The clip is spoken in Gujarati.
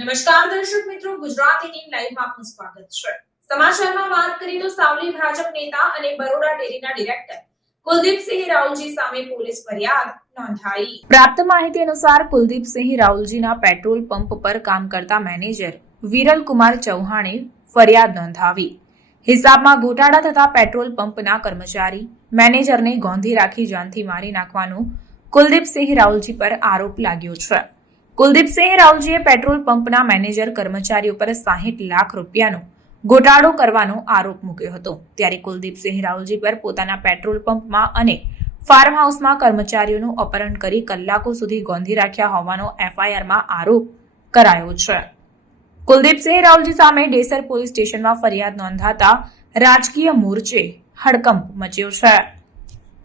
નમસ્કાર દર્શક મિત્રો, ગુજરાતી એટીન લાઈવમાં આપનું સ્વાગત છે. સમાચારમાં વાત કરીએ તો સાવલી ભાજપ નેતા અને બરોડા ડેરીના ડિરેક્ટર કુલદીપસિંહ રાવલજી સામે પોલીસ ફરિયાદ નોંધાઈ. પ્રાપ્ત માહિતી અનુસાર કુલદીપસિંહ રાવલજીના પેટ્રોલ પંપ પર કામ કરતા મેનેજર વિરલ કુમાર ચૌહાણે ફરિયાદ નોંધાવી. હિસાબમાં ગોટાળા થતા પેટ્રોલ પંપના કર્મચારી મેનેજરને ગોંધી રાખી જાનથી મારી નાખવાનો કુલદીપસિંહ રાઉલજી પર આરોપ લાગ્યો છે. કુલદીપસિંહ રાવલજીએ પેટ્રોલ પંપના મેનેજર કર્મચારીઓ પર સાહીઠ લાખ રૂપિયાનો ગોટાળો કરવાનો આરોપ મૂક્યો હતો. ત્યારે કુલદીપસિંહ રાવલજી પર પોતાના પેટ્રોલ પંપમાં અને ફાર્મ હાઉસમાં કર્મચારીઓનું અપહરણ કરી કલાકો સુધી ગોંધી રાખ્યા હોવાનો એફઆઈઆરમાં આરોપ કરાયો છે. કુલદીપસિંહ રાવલજી સામે ડેસર પોલીસ સ્ટેશનમાં ફરિયાદ નોંધાતા રાજકીય મોરચે હડકંપ મચ્યો છે.